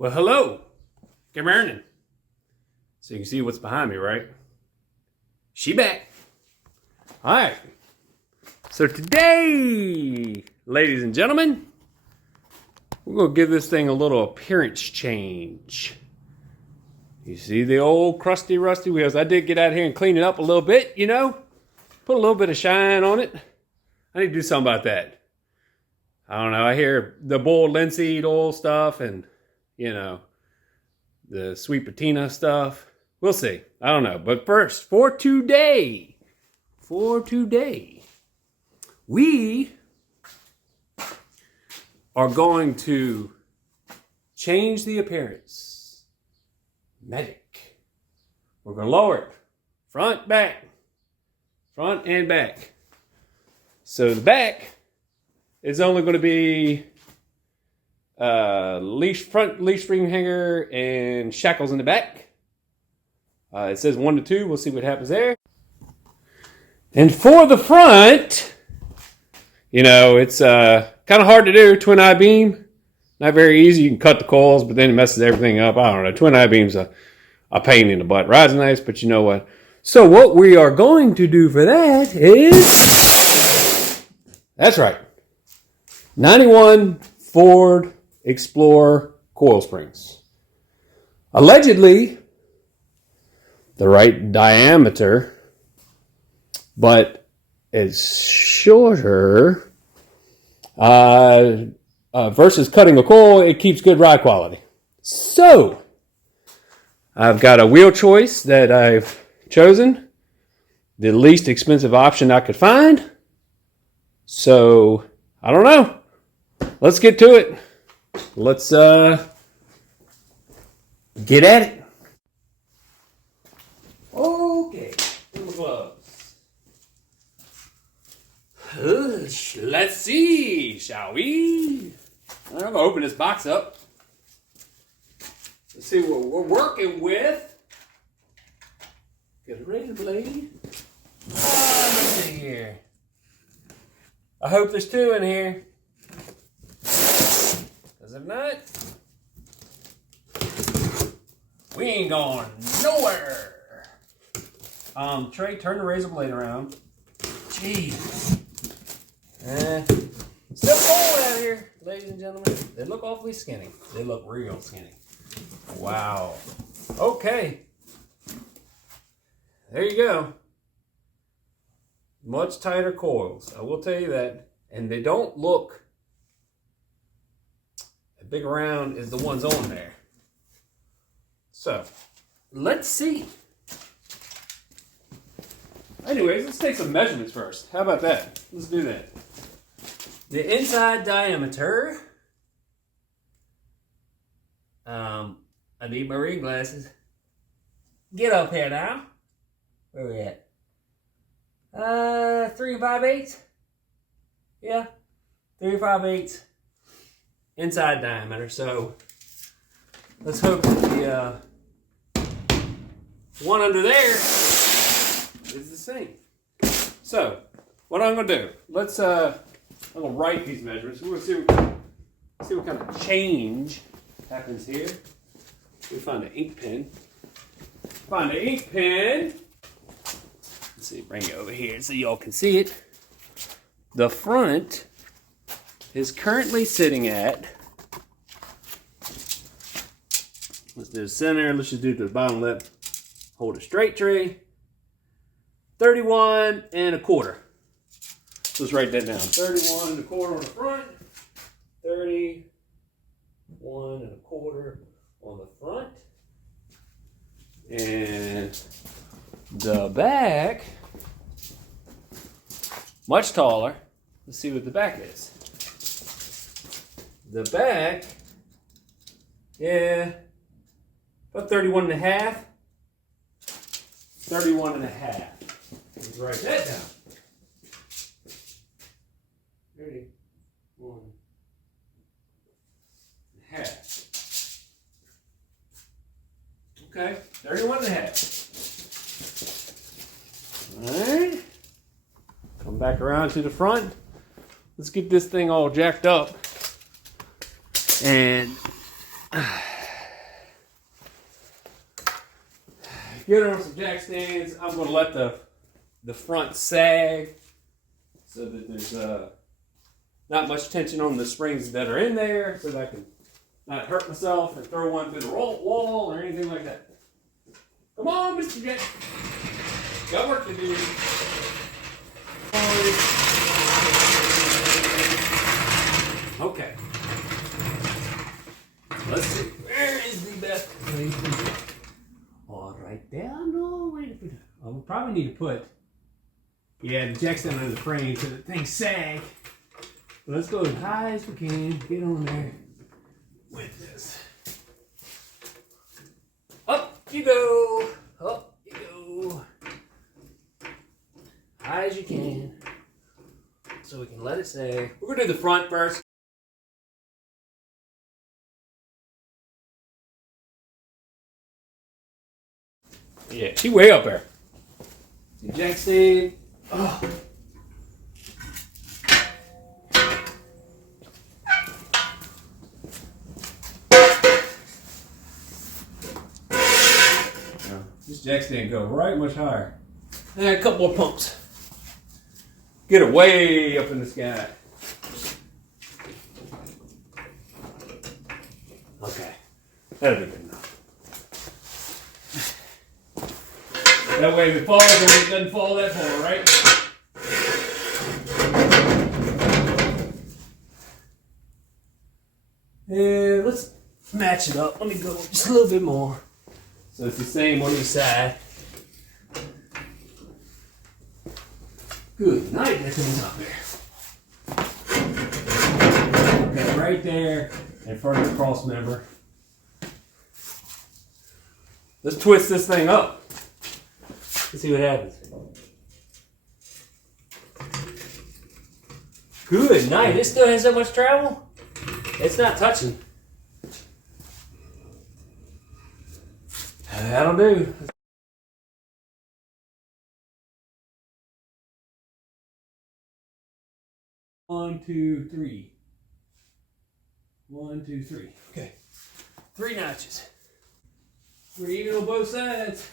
Well, hello. Good morning. So you can see what's behind me, right? She back. All right. So today, ladies and gentlemen, we're going to give this thing a little appearance change. You see the old crusty, rusty wheels. I did get out here and clean it up a little bit, you know. Put a little bit of shine on it. I need to do something about that. I don't know. I hear the bull linseed oil stuff and, you know, the sweet patina stuff. We'll see. I don't know. But first, for today, we are going to change the appearance. Magic. We're going to lower it. Front and back. So the back is only going to be front leash ring hanger and shackles in the back. It says 1 to 2. We'll see what happens there. And for the front, you know, it's kind of hard to do. Twin I-beam, not very easy. You can cut the coils, but then it messes everything up. I don't know. Twin I-beam's a pain in the butt. Rides nice, but you know what? So what we are going to do for that is, that's right, 91 Ford Explorer coil springs. Allegedly, the right diameter, but it's shorter. Versus cutting a coil, it keeps good ride quality. So, I've got a wheel choice that I've chosen. The least expensive option I could find. So, I don't know. Let's get to it. Let's get at it. Okay, little gloves. Let's see, shall we? I'm going to open this box up. Let's see what we're working with. Get a razor blade. Let's see here. I hope there's 2 in here. Because if not, we ain't going nowhere. Trey, turn the razor blade around. Jeez. Still cold out here, ladies and gentlemen. They look awfully skinny. They look real skinny. Wow. Okay. There you go. Much tighter coils. I will tell you that. And they don't look as big around as the ones on there. So, let's see. Anyways, let's take some measurements first. How about that? Let's do that. The inside diameter. I need my reading glasses. Get up here now. Where are we at? 3 5/8. Yeah, 3 5/8 inside diameter. So let's hope that the one under there is the same. So what I'm gonna do? Let's I'm gonna write these measurements. We're gonna see what kind of change happens here. We find an ink pen. Let's see, bring it over here so y'all can see it. The front is currently sitting at, let's do the center, let's just do the bottom lip. Hold it straight, Trey. 31 1/4. Let's write that down. 31 1/4 on the front. 31 1/4 on the front. And the back, much taller. Let's see what the back is. The back, yeah, about 31 1/2. 31 1/2. Let's write that down. 31 1/2. Okay, 31 1/2. Alright. Come back around to the front. Let's get this thing all jacked up. And get on some jack stands. I'm going to let the front sag so that there's not much tension on the springs that are in there, so that I can not hurt myself and throw one through the wall or anything like that. Come on, Mr. Jack. Got work to do. Okay. Let's see. Where is the best place to do it? Oh, right there. No, wait a minute. Oh, we'll probably need to put, the jack's down under the frame so that things sag. But let's go as high as we can. Get on there with this. Up you go. Up you go. High as you can. So we can let it sag. We're going to do the front first. Yeah, she way up there. The jack stand. Oh. This jack stand go right much higher. And a couple more pumps. Get it way up in the sky. Okay, that'll be good enough. That way if it falls, it doesn't fall that far, right? And let's match it up. Let me go just a little bit more. So it's the same on each side. Good night, that thing's up there. Okay, right there and further cross member. Let's twist this thing up. Let's see what happens. Good night. It still has that much travel? It's not touching. That'll do. One, two, three. 1, 2, 3. Okay. 3 notches. We're even on both sides.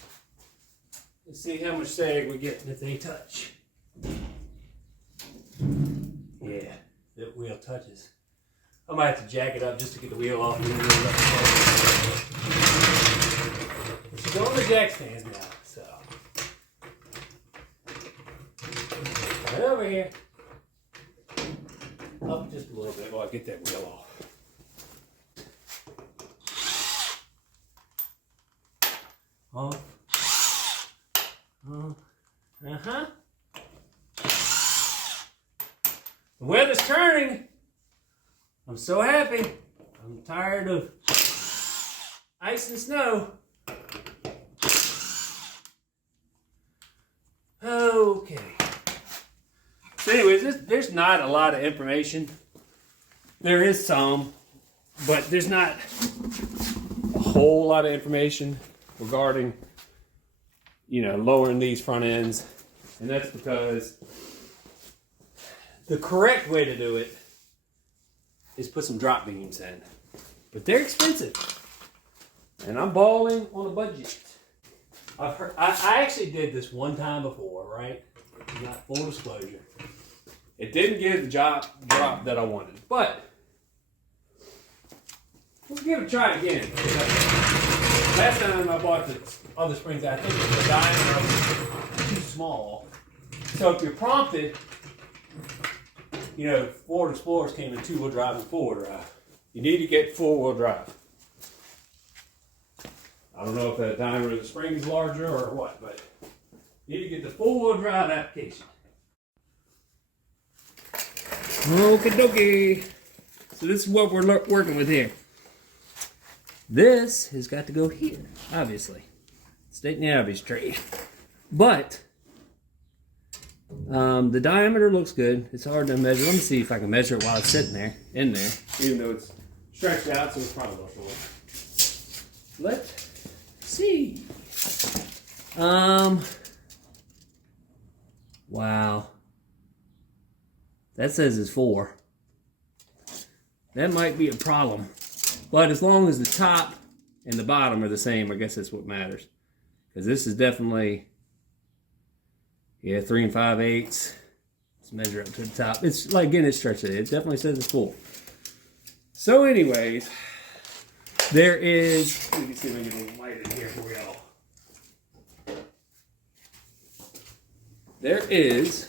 Let's see how much sag we get if they touch. Yeah, that wheel touches. I might have to jack it up just to get the wheel off. She's on the jack stands now, so. Right over here. Up just a little bit while I get that wheel off. Off. Uh-huh. The weather's turning. I'm so happy. I'm tired of ice and snow. Okay. So anyways, there's not a lot of information. There is some, but there's not a whole lot of information regarding, lowering these front ends. And that's because the correct way to do it is put some drop beams in. But they're expensive. And I'm balling on a budget. I actually did this one time before, right? Not full disclosure. It didn't give the drop that I wanted. But we'll give it a try again. Last time I bought the other springs, I think the diameter was too small. So if you're prompted, Ford Explorers came in 2-wheel drive and 4-wheel drive. You need to get 4-wheel drive. I don't know if the diameter of the spring is larger or what, but you need to get the 4-wheel drive application. Okie dokie. So this is what we're working with here. This has got to go here, obviously. Stating the obvious trade. But the diameter looks good. It's hard to measure. Let me see if I can measure it while it's sitting there, in there. Even though it's stretched out, so it's probably a little short. Let's see. Wow. That says it's 4. That might be a problem. But as long as the top and the bottom are the same, I guess that's what matters. Because this is definitely, yeah, 3 5/8. Let's measure up to the top. It's like getting it stretched. It definitely says it's full. So anyways, there is, let me see if I can get a little light in here for y'all. There is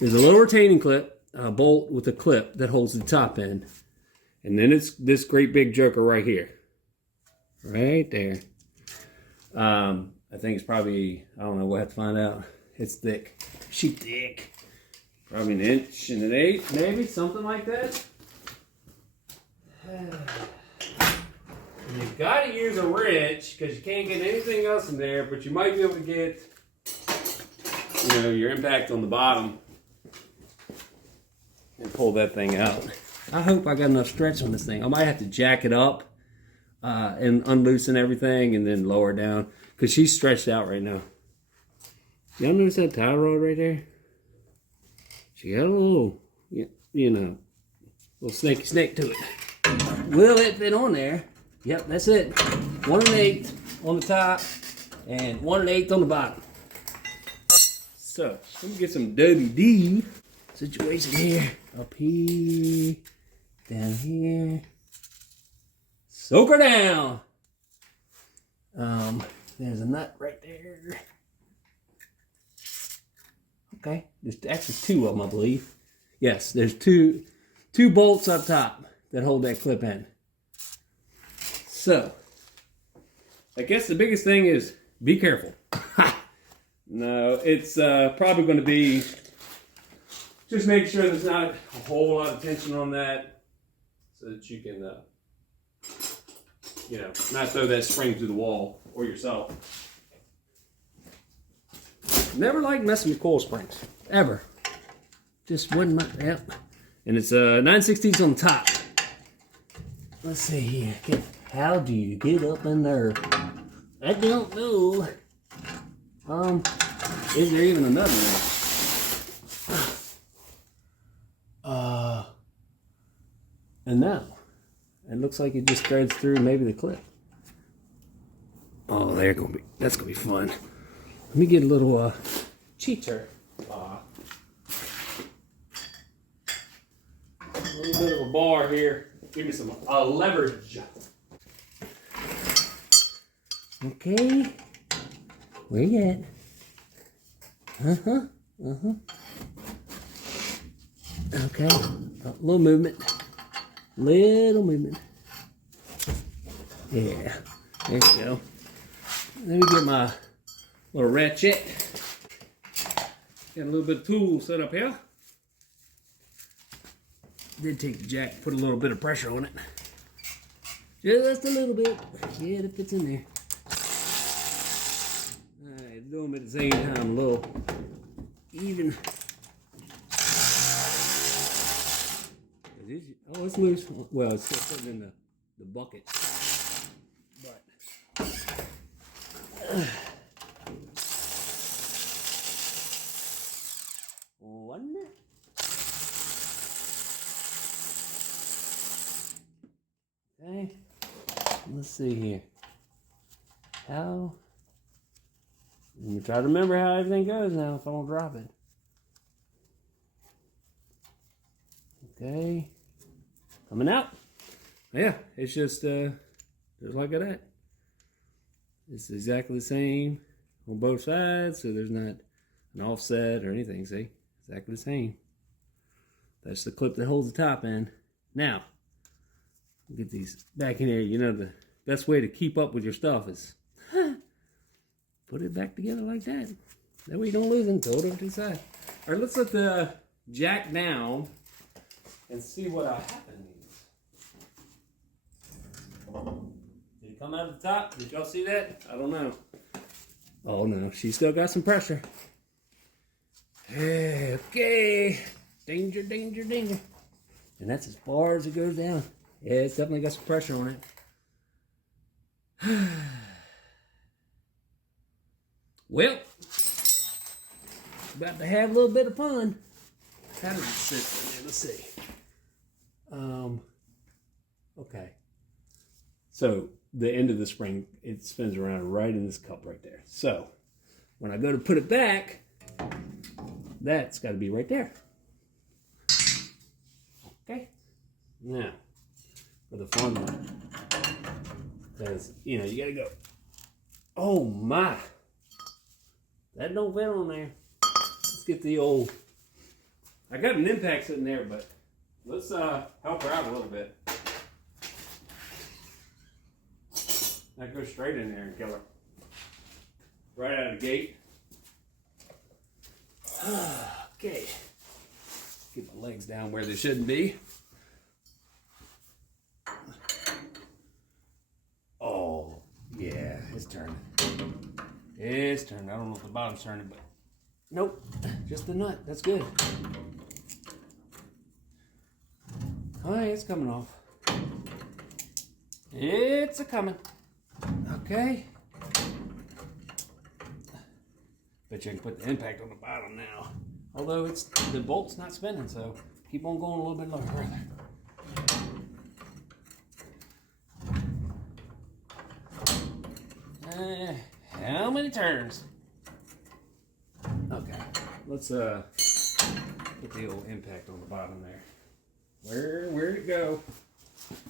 there's a little retaining clip, a bolt with a clip that holds the top in. And then it's this great big joker right here. Right there. I think it's probably, I don't know, we'll have to find out. It's thick. She's thick. Probably 1.125 inches, maybe, something like that. You've got to use a wrench because you can't get anything else in there, but you might be able to get, you know, your impact on the bottom and pull that thing out. I hope I got enough stretch on this thing. I might have to jack it up and unloosen everything and then lower it down because she's stretched out right now. Y'all notice that tie rod right there? She got a little, you know, little snaky snake to it. Will it fit on there? Yep, that's it. 1 1/8 on the top and 1 1/8 on the bottom. So, let me get some WD situation here. Up here, down here. Soak her down. There's a nut right there. Okay, there's actually 2 of them, I believe. Yes, there's two bolts up top that hold that clip in. So, I guess the biggest thing is be careful. No, it's probably going to be just make sure there's not a whole lot of tension on that so that you can, you know, not throw that spring through the wall or yourself. Never liked messing with coil springs, ever. Just wouldn't, yep. And it's 9/16 on the top. Let's see here. How do you get up in there? I don't know. Is there even another one? And now, it looks like it just threads through maybe the clip. Oh, that's gonna be fun. Let me get a little cheater. A little bit of a bar here. Give me some leverage. Okay. Where you at? Okay. A little movement. Little movement. Yeah. There you go. Let me get my little ratchet. Got a little bit of tool set up here. Did take the jack, put a little bit of pressure on it. Just a little bit. Yeah, it fits in there. Alright, do them at the same time, a little even. Oh, it's loose. Well, it's still sitting in the bucket. But one. Okay. Let's see here. How? Let me try to remember how everything goes now if I don't drop it. Okay. Coming out. Yeah, it's just like that. It's exactly the same on both sides, so there's not an offset or anything, see? Exactly the same. That's the clip that holds the top in. Now, get these back in here. You know, the best way to keep up with your stuff is put it back together like that. That way you don't lose it. Throw it over to the side. All right, let's let the jack down and see what happens. Did it come out of the top? Did y'all see that? I don't know. Oh no, she still got some pressure. Okay. Danger, danger, danger. And that's as far as it goes down. Yeah, it's definitely got some pressure on it. Well, about to have a little bit of fun. How does it sit there? Let's see. Okay. So the end of the spring, it spins around right in this cup right there. So when I go to put it back, that's got to be right there. Okay. Now, for the fun one, because, you know, you got to go. Oh, my. That don't fit on there. Let's get the old... I got an impact sitting there, but let's help her out a little bit. That goes straight in there and kill her. Right out of the gate. Okay. Get my legs down where they shouldn't be. Oh, yeah, it's turning. It's turning. I don't know if the bottom's turning, but nope, just the nut. That's good. All right, it's coming off. It's a coming. Okay. Bet you can put the impact on the bottom now. Although it's the bolt's not spinning, so keep on going a little bit further. How many turns? Okay, let's put the old impact on the bottom there. Where'd it go?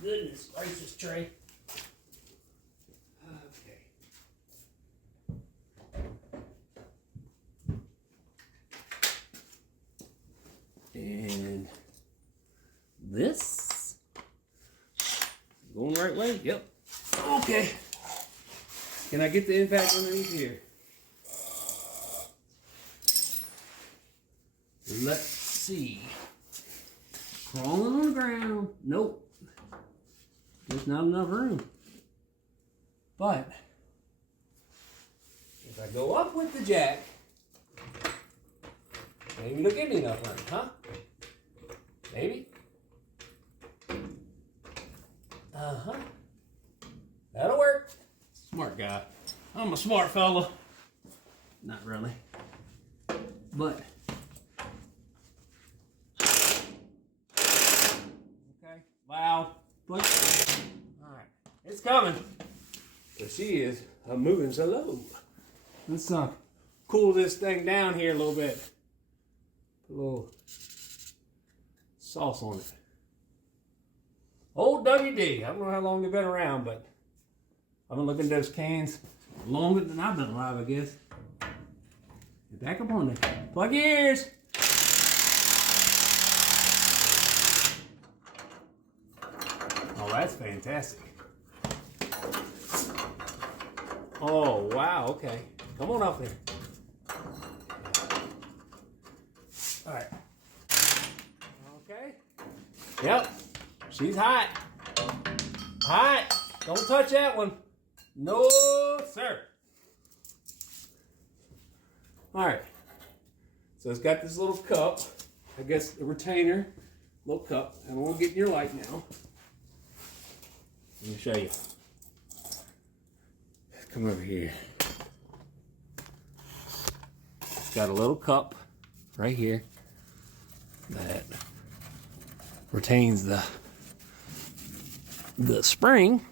Goodness gracious, Trey. Okay. And this going the right way? Yep. Okay. Can I get the impact underneath here? Let's see. Crawling on the ground. Nope. There's not enough room. But if I go up with the jack, maybe it'll give me enough room, huh? Maybe. Uh-huh. That'll work. Smart guy. I'm a smart fella. Not really. But. Okay. Loud. Push. Alright. It's coming. But she is moving so low. Let's cool this thing down here a little bit. Put a little sauce on it. Old WD. I don't know how long they've been around, but I've been looking at those cans longer than I've been alive, I guess. Get back up on there. Plug your ears. Oh, that's fantastic. Oh, wow, okay. Come on up there. All right. Okay. Yep. She's hot. Hot. Don't touch that one. No, sir. All right. So it's got this little cup. I guess a retainer. Little cup. And we'll get in your light now. Let me show you. Come over here. It's got a little cup right here that retains the spring.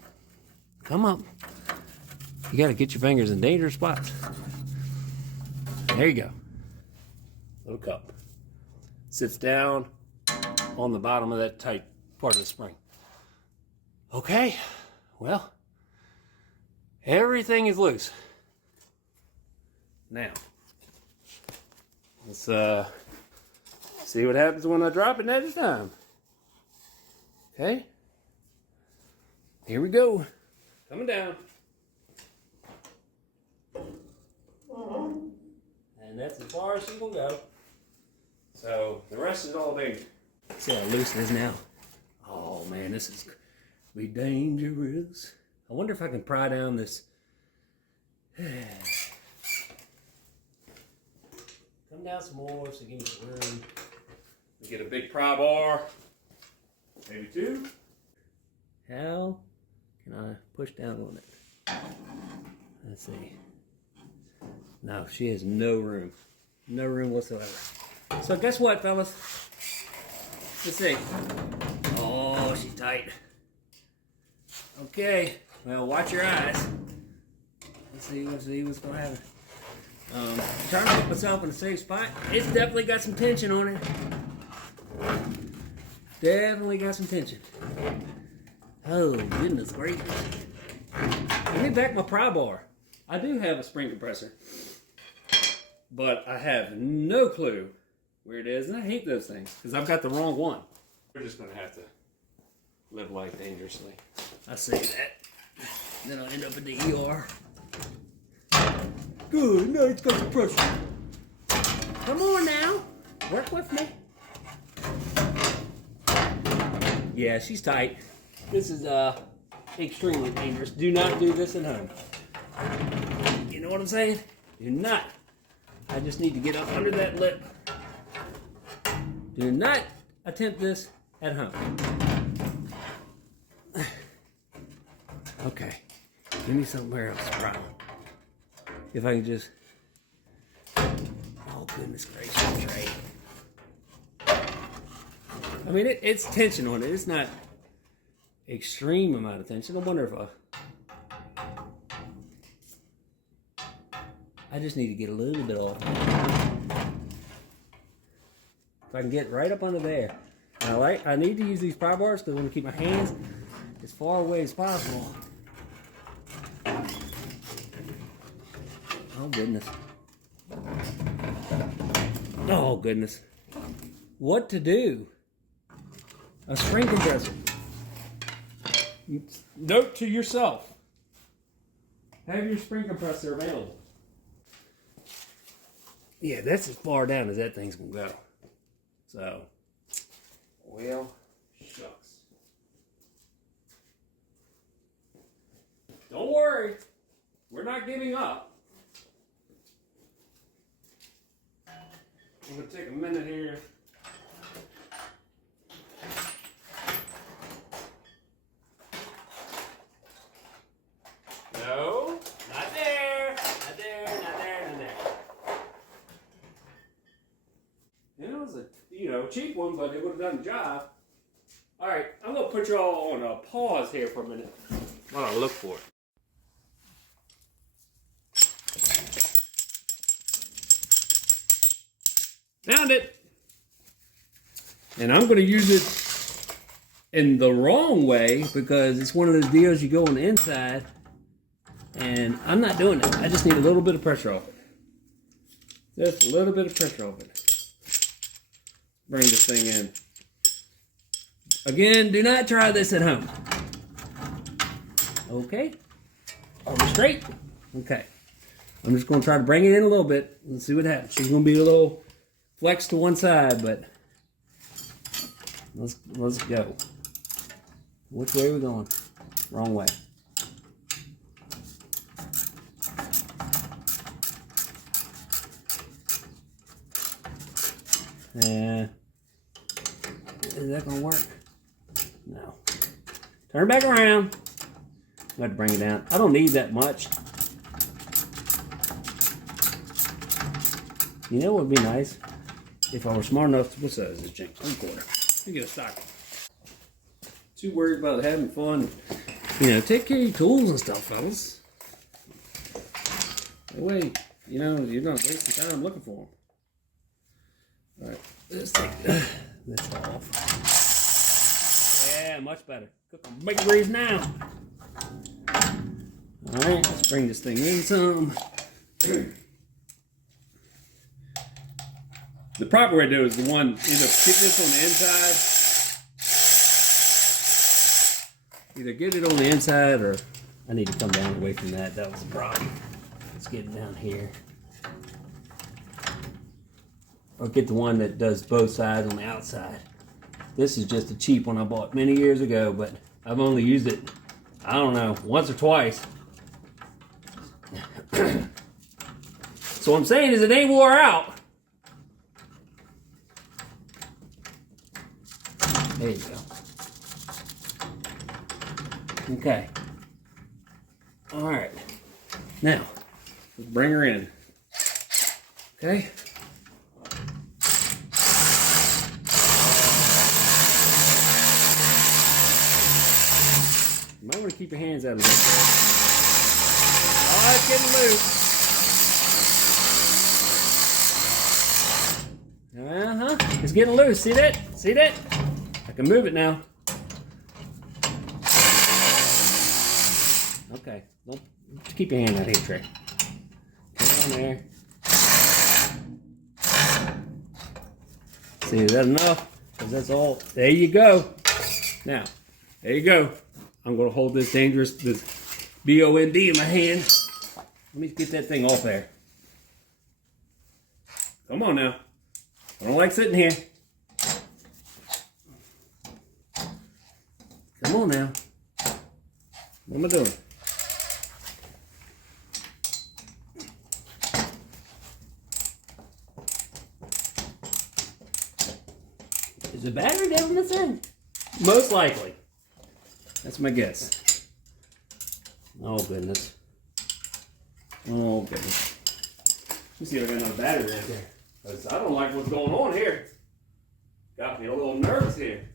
Come up. You got to get your fingers in dangerous spots. There you go. Little cup. Sits down on the bottom of that tight part of the spring. Okay. Well, everything is loose. Now, let's see what happens when I drop it next time. Okay. Here we go. Coming down. And that's as far as she will go. So the rest is all danger. See how loose it is now. Oh man, this is be dangerous. I wonder if I can pry down this. Come down some more so give me some room. We get a big pry bar. Maybe two. How can I push down on it? Let's see. No, she has no room. No room whatsoever. So guess what, fellas? Let's see. Oh, she's tight. Okay, well, watch your eyes. Let's see what's gonna happen. Trying to put myself in a safe spot. It's definitely got some tension on it. Definitely got some tension. Oh, goodness gracious. Let me back my pry bar. I do have a spring compressor, but I have no clue where it is, and I hate those things because I've got the wrong one. We're just gonna have to live life dangerously. I say that. Then I'll end up in the ER. Good, now it's got the pressure. Come on now, work with me. Yeah, she's tight. This is extremely dangerous. Do not do this at home. You know what I'm saying? Do not. I just need to get up under that lip. Do not attempt this at home. Okay. Give me somewhere else, Brian. If I can just... Oh, goodness gracious, Trey. I mean, it's tension on it. It's not extreme amount of tension. I wonder if I just need to get a little bit off. If I can get right up under there. I need to use these pry bars because I want to keep my hands as far away as possible. Oh, goodness. Oh, goodness. What to do? A spring compressor. Note to yourself. Have your spring compressor available. Yeah, that's as far down as that thing's gonna go. So, well, shucks. Don't worry. We're not giving up. I'm gonna take a minute here. No, not there, not there, not there, not there. It was a cheap one, but it would have done the job. All right, I'm gonna put y'all on a pause here for a minute while I look for it. Found it, and I'm gonna use it in the wrong way because it's one of those deals you go on the inside. And I'm not doing it. I just need a little bit of pressure off it. Just a little bit of pressure off it. Bring this thing in. Again, do not try this at home. Okay. Are we straight? Okay. I'm just going to try to bring it in a little bit. Let's see what happens. She's going to be a little flex to one side, but let's go. Which way are we going? Wrong way. Is that gonna work? No. Turn back around. I'm going to bring it down. I don't need that much. You know what would be nice? If I were smart enough to, what size is this jink? 1/4. Let me get a stocking. Too worried about having fun. Take care of your tools and stuff, fellas. That way, you're not wasting time looking for them. Alright, let's take this off. Yeah, much better. Cooking bakeries now. Alright, let's bring this thing in some. The proper way to do it is the one, either get this on the inside. Either get it on the inside or I need to come down away from that. That was the problem. Let's get it down here. Or get the one that does both sides on the outside. This is just a cheap one I bought many years ago, but I've only used it, I don't know, once or twice. So what I'm saying is it ain't wore out. There you go. Okay. All right. Now, let's bring her in. Okay. keep your hands out of that. Oh, it's getting loose. It's getting loose. See that? See that? I can move it now. Okay. Don't keep your hand out here, Trey. Come on there. See, is that enough? Because that's all. There you go. Now, there you go. I'm going to hold this B-O-N-D in my hand. Let me get that thing off there. Come on now. I don't like sitting here. Come on now. What am I doing? Is the battery down this end? Most likely. That's my guess. Oh goodness. Oh goodness. Let me see if I got another battery right there. Because I don't like what's going on here. Got me a little nervous here.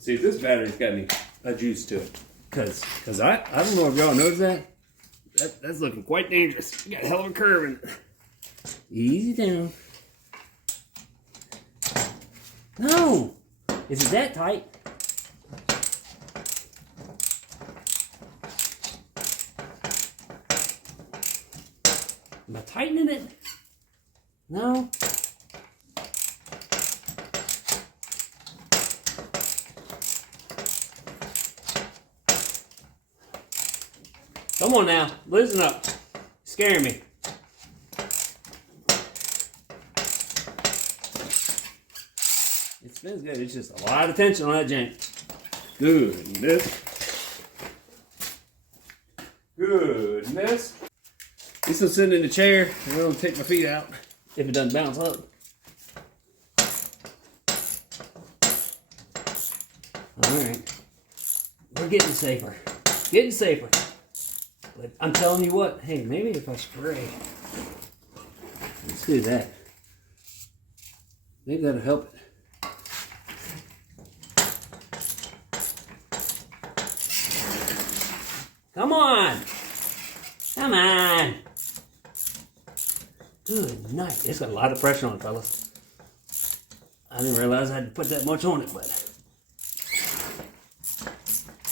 See if this battery's got any juice to it. Because I don't know if y'all noticed that. That's looking quite dangerous. You got a hell of a curve in it. Easy down. No! Is it that tight? Am I tightening it? No? Come on now, loosen up. Scaring me. It spins good. It's just a lot of tension on that jank. Goodness. Goodness. This will sit in the chair and I'm going to take my feet out if it doesn't bounce up. Alright. We're getting safer. Getting safer. But I'm telling you what, hey, maybe if I spray. Let's do that. Maybe that'll help it. Come on! Come on! Good night. It's got a lot of pressure on it, fellas. I didn't realize I had to put that much on it, but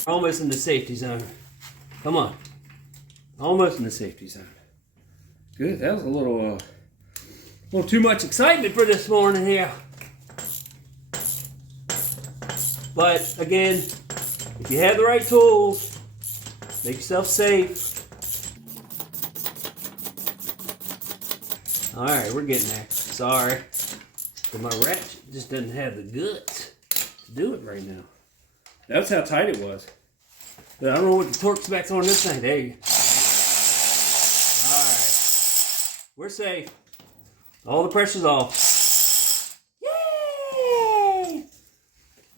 almost in the safety zone. Come on. Almost in the safety zone. Good. That was a little too much excitement for this morning here. But again, if you have the right tools, make yourself safe. Alright, we're getting there. Sorry. But my ratchet just doesn't have the guts to do it right now. That's how tight it was. But I don't know what the torque specs on this thing. There you go. Alright. We're safe. All the pressure's off. Yay!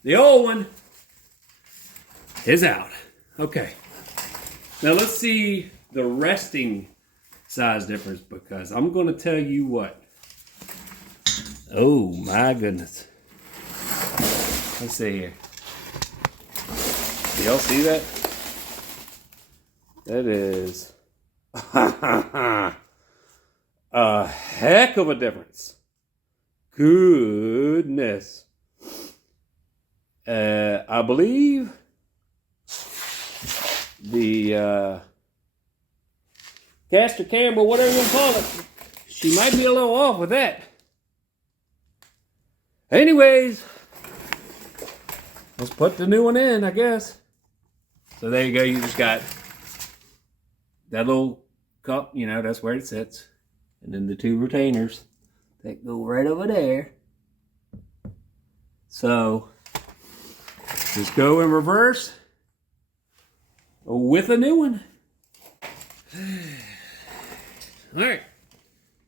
The old one is out. Okay. Now let's see the resting size difference, because I'm going to tell you what. Oh my goodness. Let's see here. Do y'all see that? That is a heck of a difference. Goodness. I believe the caster camera, whatever you want to call it, she might be a little off with that. Anyways, let's put the new one in, I guess. So there you go. You just got that little cup, you know, that's where it sits. And then the two retainers that go right over there. So just go in reverse with a new one. Alright,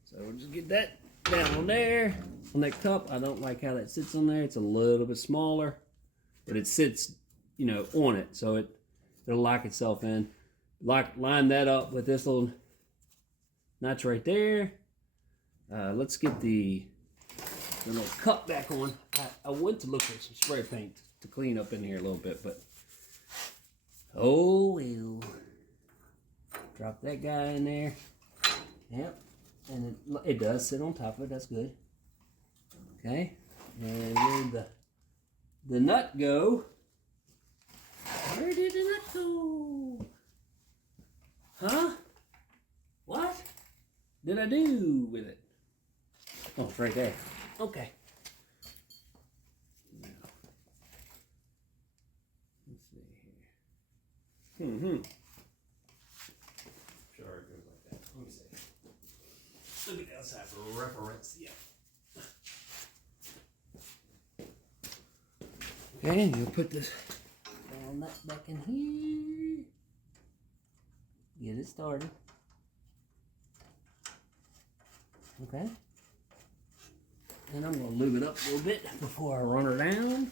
so we'll just get that down on there, on that cup. I don't like how that sits on there. It's a little bit smaller, but it sits, you know, on it, so it'll lock itself in. Line that up with this little notch right there. Let's get the little cup back on. I went to look for some spray paint to clean up in here a little bit, but Oh, well. Drop that guy in there. Yep. And it does sit on top of it. That's good. Okay. And where'd the nut go? Where did the nut go? Huh? What did I do with it? Oh, it's right there. Okay. Now, let's see here. Sure, it goes like that. Let me see. Look at the outside for reference. Yeah. Okay, and you'll put this little nut back in here. Get it started. Okay. And I'm going to lube it up a little bit before I run her down.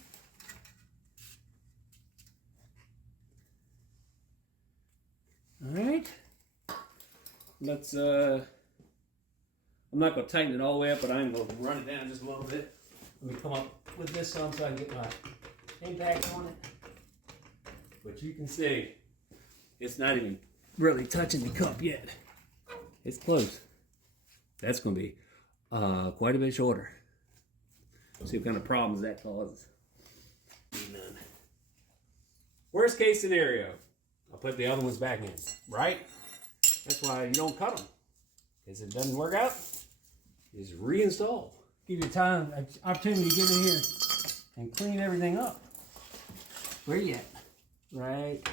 Alright. Let's, I'm not going to tighten it all the way up, but I'm going to run it down just a little bit. Let me come up with this some so I can get my impact on it. But you can see, it's not even really touching the cup yet. It's close. That's going to be quite a bit shorter. See what kind of problems that causes. None. Worst case scenario, I'll put the other ones back in, right? That's why you don't cut them. Because if it doesn't work out, just reinstall. Give you time, opportunity to get in here and clean everything up. Where you at? Right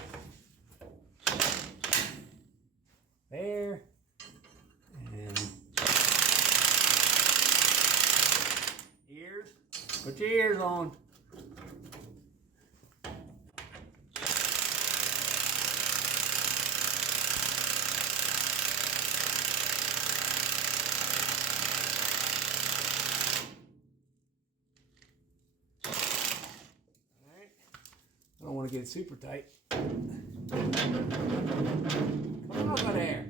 there. And ears. Put your ears on. I don't want to get super tight. Come on over there.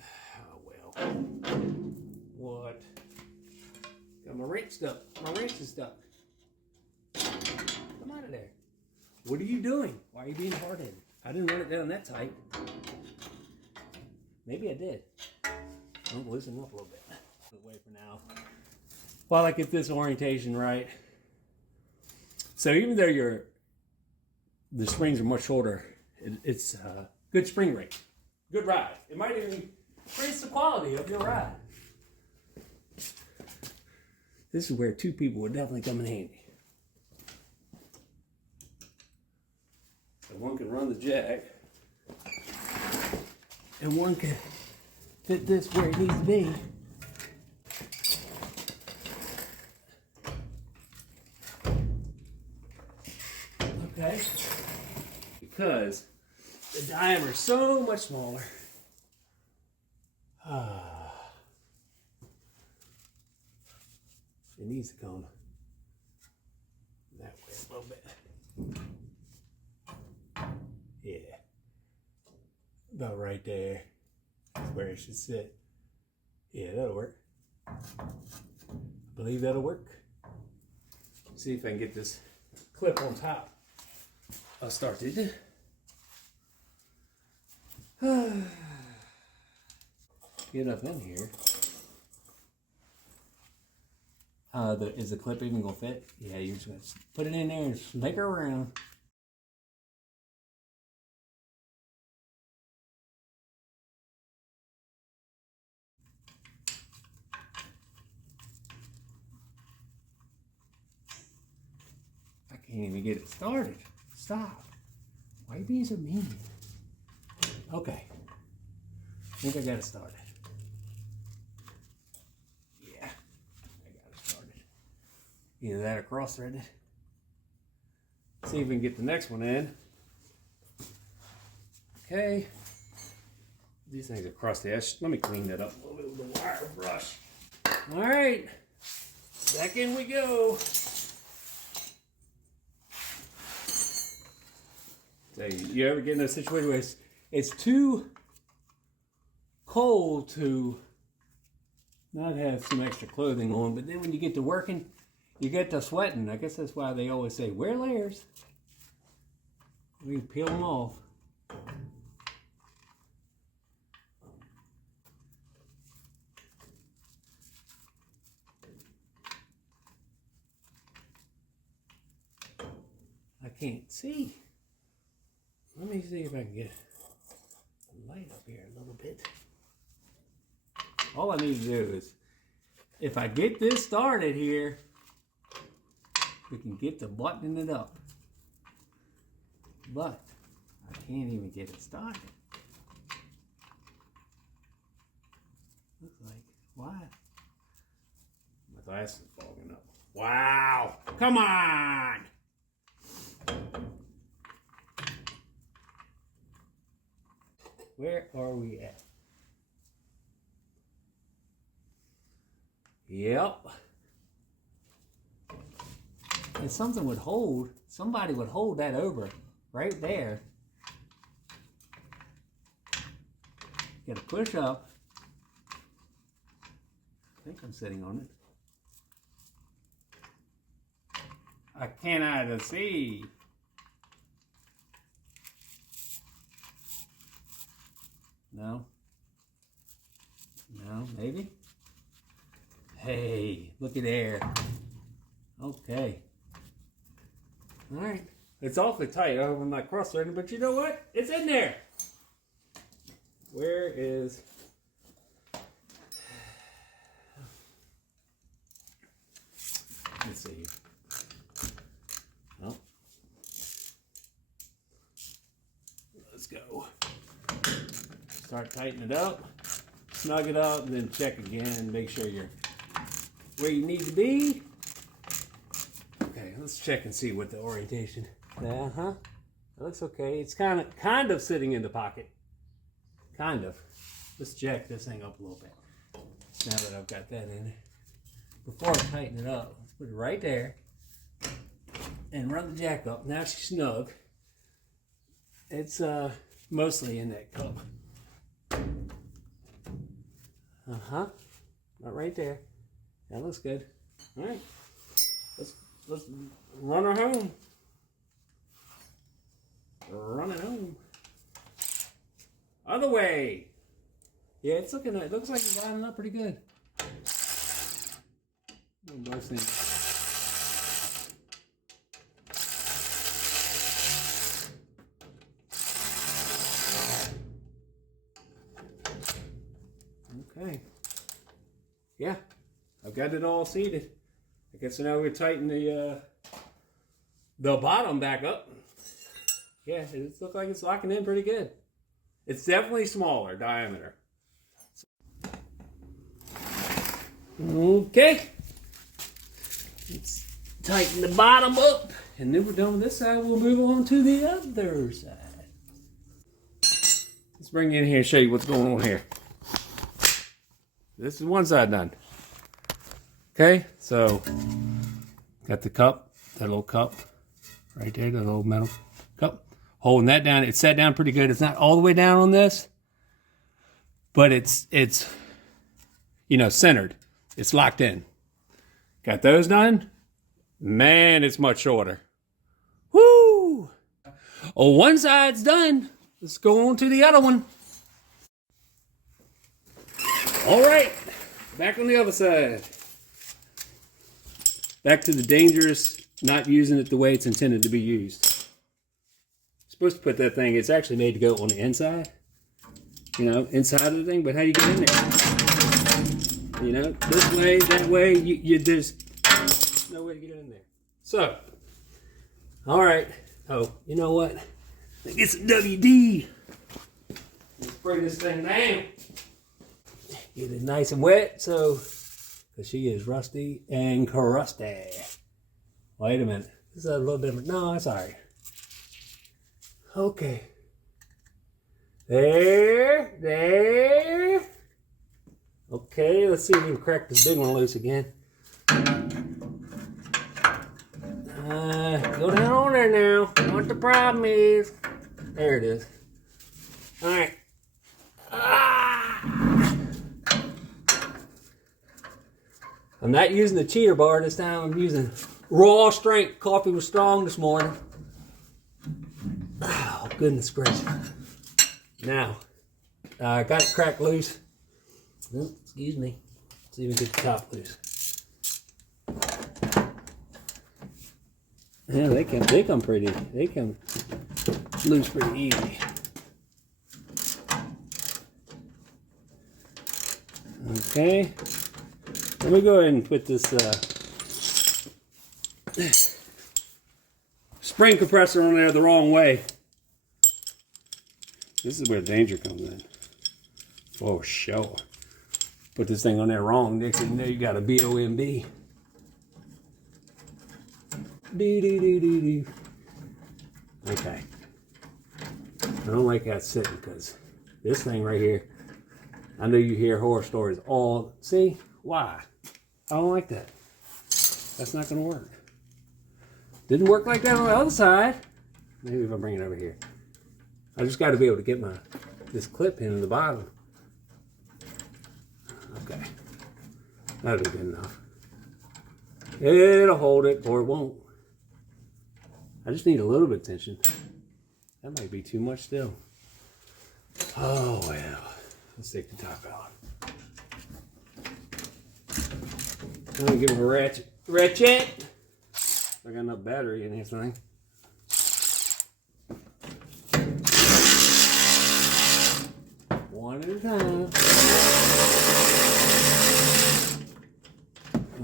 Oh, well. What? Got my wrench stuck. My wrench is stuck. Come out of there. What are you doing? Why are you being hard-headed? I didn't run it down that tight. Maybe I did. I'm loosen up a little bit. Away for now. While I get this orientation right. So even though the springs are much shorter, it's a good spring rate, good ride. It might even increase the quality of your ride. This is where two people would definitely come in handy. So one can run the jack, and one can fit this where it needs to be. Okay, because the diameter is so much smaller. It needs to come that way a little bit. Yeah, about right there is where it should sit. Yeah, that'll work. I believe that'll work. See if I can get this clip on top. I started. Get up in here. Is the clip even gonna fit? Yeah, you're just gonna put it in there and snake her around. I can't even get it started. Stop. Why are you being so mean? Okay. I think I got it started. Yeah. I got it started. Either that or cross threaded. See if we can get the next one in. Okay. These things are across the edge. Let me clean that up a little bit with the wire brush. All right. Back in we go. So you ever get in a situation where it's too cold to not have some extra clothing on, but then when you get to working, you get to sweating. I guess that's why they always say, wear layers. We can peel them off. I can't see. Let me see if I can get the light up here a little bit. All I need to do is, if I get this started here, we can get to buttoning it up. But I can't even get it started. Looks like, why? My glass is fogging up. Wow! Come on! Where are we at? Yep. And something would hold, somebody would hold that over right there. Got to push up. I think I'm sitting on it. I cannot see. No. No, maybe. Hey, look at there. Okay. All right. It's awfully tight over my cross-threading, but you know what? It's in there. Where is... Let's see. Oh. Let's go. Start tightening it up. Snug it up, and then check again. Make sure you're where you need to be. Okay, let's check and see what the orientation. That looks okay. It's kind of sitting in the pocket. Kind of. Let's jack this thing up a little bit. Now that I've got that in. Before I tighten it up, let's put it right there and run the jack up. Now she's snug. It's mostly in that cup. Not right there. That looks good. All right. Let's run her home. Run it home. Other way. Yeah, it looks like it's lining up pretty good. Those things. Okay. Yeah, I've got it all seated. I guess now we're tighten the bottom back up. Yeah, it looks like it's locking in pretty good. It's definitely smaller diameter. Okay. Let's tighten the bottom up. And then we're done with this side. We'll move on to the other side. Let's bring you in here and show you what's going on here. This is one side done. Okay, so got the cup, that little cup right there, that little metal cup. Holding that down. It's sat down pretty good. It's not all the way down on this, but it's centered. It's locked in. Got those done. Man, it's much shorter. Woo! Oh, one side's done. Let's go on to the other one. All right, back on the other side. Back to the dangerous, not using it the way it's intended to be used. Supposed to put that thing, it's actually made to go on the inside. Inside of the thing, but how do you get in there? This way, that way, there's no way to get in there. So, all right. Oh, you know what? Let's get some WD. Let's spray this thing down. Get it nice and wet, because she is rusty and crusty. Wait a minute. This is a little different. No, it's all right. Okay. There. Okay, let's see if we can crack this big one loose again. Go down on there now. What the problem is. There it is. All right. I'm not using the cheater bar this time. I'm using raw strength. Coffee was strong this morning. goodness gracious. Now, I got it cracked loose. Oh, excuse me. Let's see if we can get the top loose. Yeah, they come loose pretty easy. Okay. Let me go ahead and put this spring compressor on there the wrong way. This is where danger comes in. For sure. Put this thing on there wrong, next thing you know you got a BOMB. Okay. I don't like that sitting because this thing right here, I know you hear horror stories all. See? Why? I don't like that. That's not going to work. Didn't work like that on the other side. Maybe if I bring it over here. I just got to be able to get this clip in the bottom. Okay. That'll be good enough. It'll hold it or it won't. I just need a little bit of tension. That might be too much still. Oh well. Let's take the top out. I'm gonna give it a ratchet. Ratchet! I got enough battery in this thing. One at a time.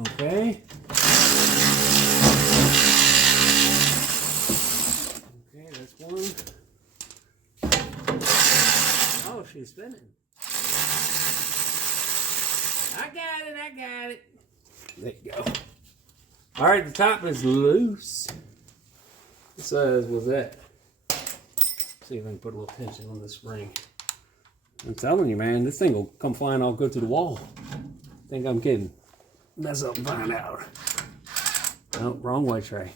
Okay. Okay, that's one. Oh, she's spinning. I got it. There you go. All right, the top is loose. What size was that? See if I can put a little tension on the spring. I'm telling you, man, this thing will come flying all good to the wall. Think I'm kidding. Mess up and find out. Nope, wrong way tray.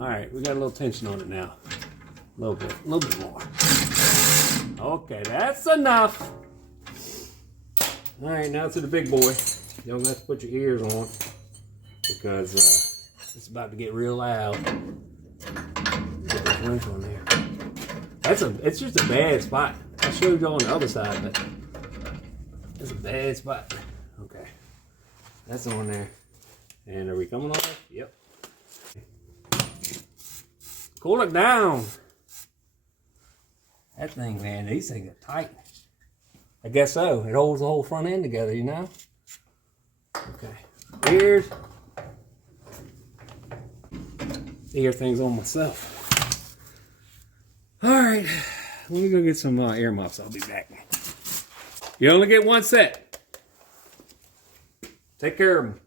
All right, we got a little tension on it now. A little bit more. Okay, that's enough. All right, now to the big boy. You don't have to put your ears on because it's about to get real loud. Get that wrench on there. It's just a bad spot. I showed you on the other side, but it's a bad spot. Okay, that's on there. And are we coming off? Yep. Cool it down. That thing, man, these things are tight. I guess so. It holds the whole front end together, you know? Okay. Ear things on myself. All right. Let me go get some ear muffs. I'll be back. You only get one set. Take care of them.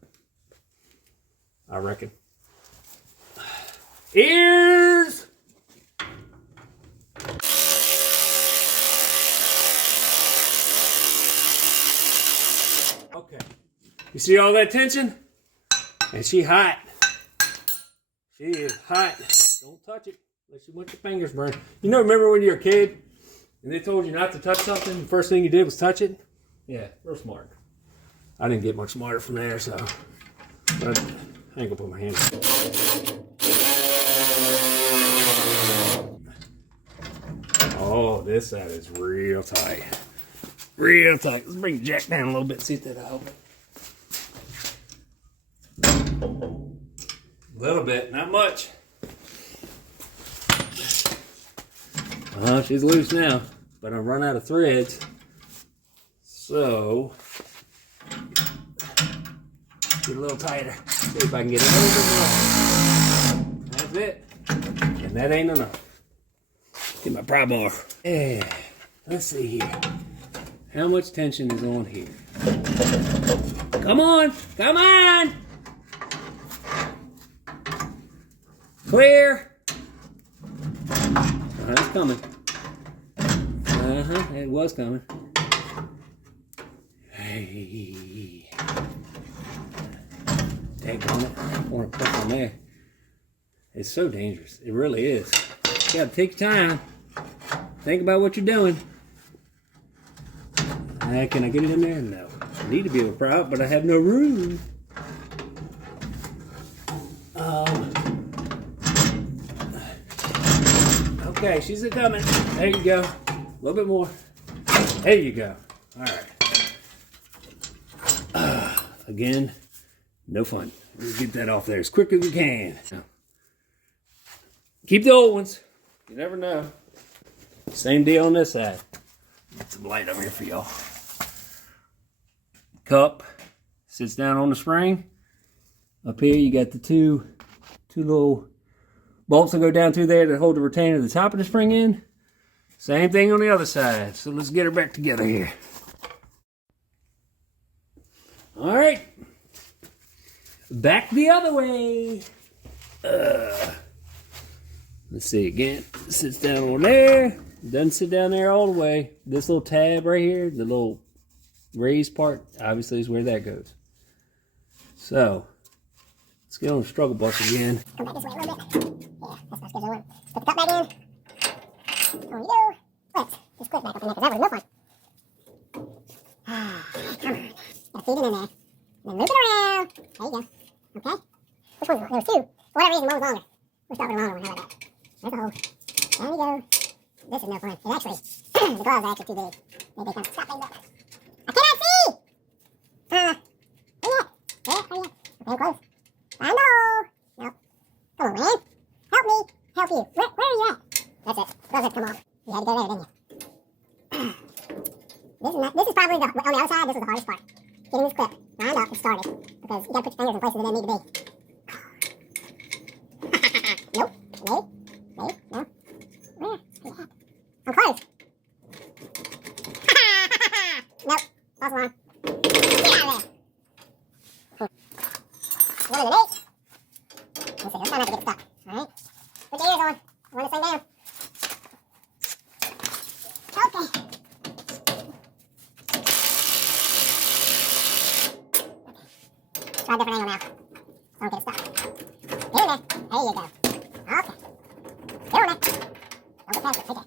I reckon. Ears! Okay. You see all that tension? And she hot. She is hot. Don't touch it unless you want your fingers burned. You know, remember when you were a kid and they told you not to touch something? The first thing you did was touch it? Yeah, real smart. I didn't get much smarter from there, so. But I ain't gonna put my hands on it. Oh, this side is real tight. Real tight. Let's bring the jack down a little bit, see if that'll help it. A little bit, not much. Well, she's loose now, but I've run out of threads. So, get a little tighter. See if I can get it over more. That's it. And that ain't enough. Get my pry bar. Yeah. Let's see here. How much tension is on here? Come on! Come on! Clear! It's coming. It was coming. Hey. Take on it. I want to put on there. It's so dangerous. It really is. You gotta take your time. Think about what you're doing. Can I get it in there? No. I need to be able to pry out, but I have no room. Okay, she's coming. There you go. A little bit more. There you go. All right. Again, no fun. Let's get that off there as quick as we can. Keep the old ones. You never know. Same deal on this side. Get some light over here for y'all. Cup sits down on the spring. Up here you got the two little bolts that go down through there that hold the retainer at the top of the spring in. Same thing on the other side. So let's get her back together here. All right. Back the other way. Let's see again. Sits down on there. Doesn't sit down there all the way. This little tab right here, the little raised part, obviously is where that goes. So, let's get on the struggle bus again. Come back this way a little bit. Yeah, that's not good. Put the cup back in. On you go. Let's just quit back up in there because that was no fun. Come on. Gotta feed it in there. Then loop it around. There you go. Okay? Which one's one? There was two. For whatever reason, one was longer. We'll start with the longer one. How about that? There's a hole. There you go. This is no fun. It actually, the gloves are actually too big. Maybe they kind of stop things up. I cannot see! Where you at? Where you at? Okay, close. I know. Nope. Come on, man. Help me. Help you. Where are you at? That's it. Gloves have come off. You had to go there, didn't you? This is probably on the other side. This is the hardest part. Getting this clip lined up and started. Because you gotta put your fingers in places that they need to be. Nope. Maybe. No. Where? I'm close. Nope. False alarm. Get out of there. One of the eight. Let's see. Let's try not to get stuck. Alright. Put your ears on. I want this thing down. Okay. Try a different angle now. Don't get it stuck. Get in there. There you go. Okay. Get on there. Don't get past it. Right there.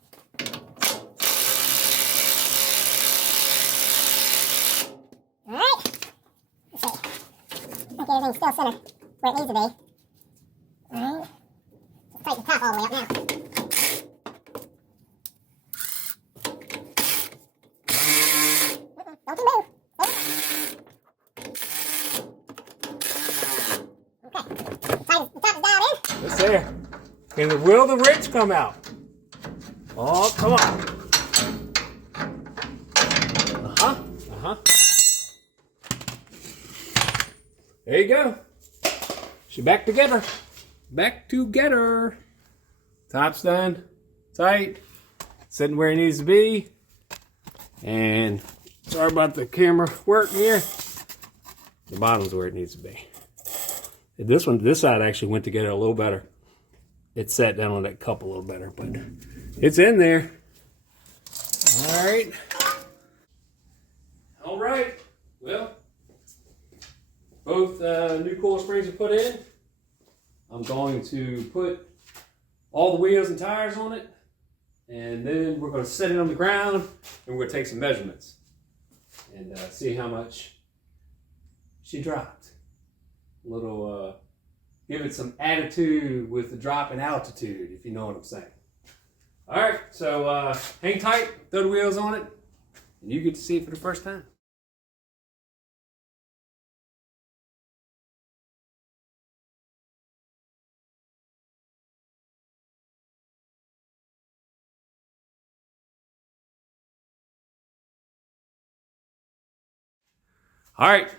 Alright. Let's see. I think everything's still centered where it needs to be. Alright. Let's tighten the top all the way up now. Don't you move. Okay. The top is dialed in. That's there. And will the rich come out? Oh, come on. There you go. She back together. Back together. Top's done. Tight. Sitting where it needs to be. And sorry about the camera work here. The bottom's where it needs to be. This side actually went together a little better. It sat down on that cup a little better, but it's in there. All right. All right. Well, both new coil springs are put in. I'm going to put all the wheels and tires on it, and then we're going to set it on the ground, and we're going to take some measurements and see how much she dropped. A little, give it some attitude with the drop in altitude, if you know what I'm saying. All right, so hang tight, throw the wheels on it, and you get to see it for the first time. All right.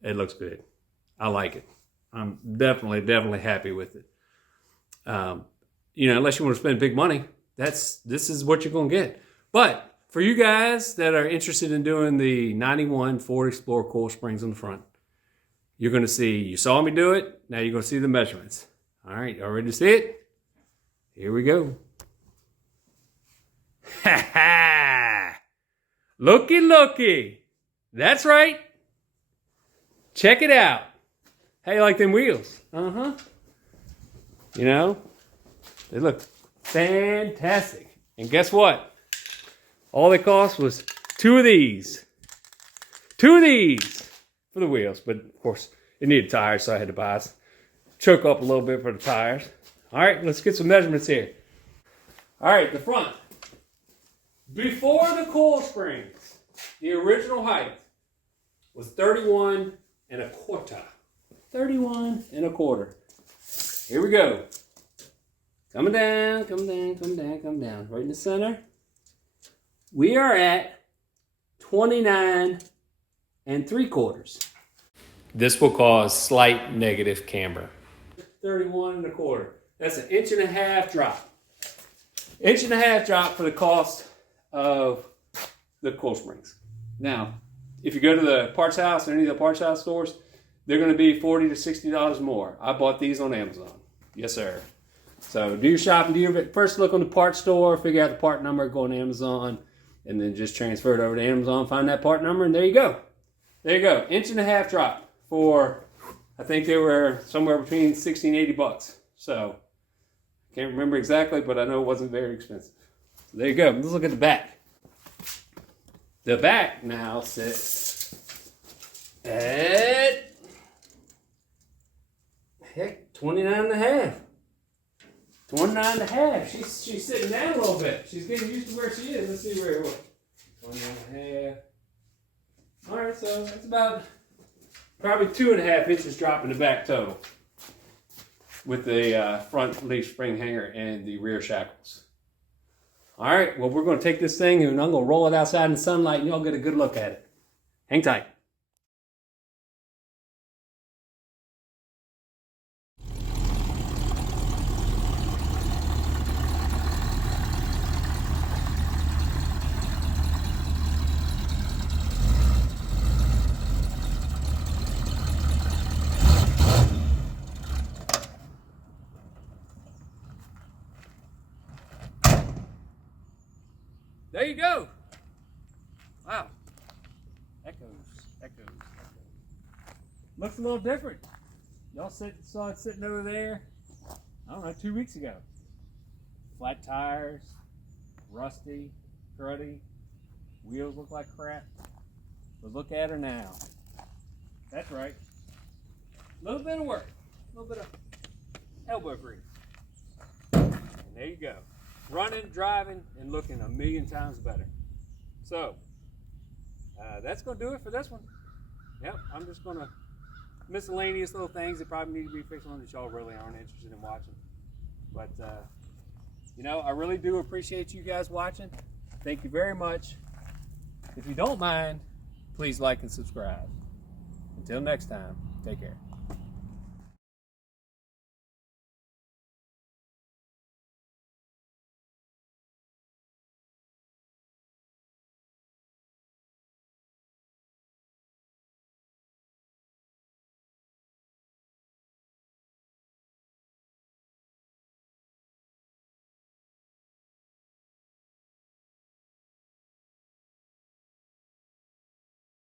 It looks good. I like it. I'm definitely happy with it. Unless you want to spend big money, this is what you're going to get. But for you guys that are interested in doing the 91 Ford Explorer coil springs on the front, you're going to see, you saw me do it. Now you're going to see the measurements. All right. Y'all ready to see it? Here we go. Ha ha! Looky. That's right. Check it out. How you like them wheels? They look fantastic. And guess what? All they cost was two of these. Two of these for the wheels. But of course, it needed tires, so I had to buy choke up a little bit for the tires. All right, let's get some measurements here. All right, the front. Before the coil springs, the original height was 31 and a quarter. 31 and a quarter. Here we go. Coming down, come down, come down, come down. Right in the center. We are at 29 and 3/4. This will cause slight negative camber. 31 and a quarter. That's an 1.5 inch drop. 1.5 inch drop for the cost of the coil springs. Now, if you go to the parts house or any of the parts house stores, they're going to be $40 to $60 more. I bought these on Amazon. Yes, sir. So do your shopping. Do your first look on the parts store, figure out the part number, go on Amazon, and then just transfer it over to Amazon, find that part number, and there you go. There you go. 1.5 inch drop for, I think they were somewhere between $60 and $80. So can't remember exactly, but I know it wasn't very expensive. So there you go. Let's look at the back. The back now sits at 29 and a half. 29 and a half. She's sitting down a little bit. She's getting used to where she is. Let's see where it was. 29 and a half. All right, so that's about probably 2.5 inches drop in the back total with the front leaf spring hanger and the rear shackles. All right, well, we're going to take this thing and I'm going to roll it outside in the sunlight and y'all get a good look at it. Hang tight. There you go. Wow. Echoes. Looks a little different. Y'all saw it sitting over there, I don't know, 2 weeks ago. Flat tires, rusty, cruddy, wheels look like crap. But look at her now. That's right. A little bit of work. A little bit of elbow grease. And there you go. Running, driving, and looking a million times better. So, that's going to do it for this one. Yep, I'm just going to miscellaneous little things that probably need to be fixed on that y'all really aren't interested in watching. But, you know, I really do appreciate you guys watching. Thank you very much. If you don't mind, please like and subscribe. Until next time, take care.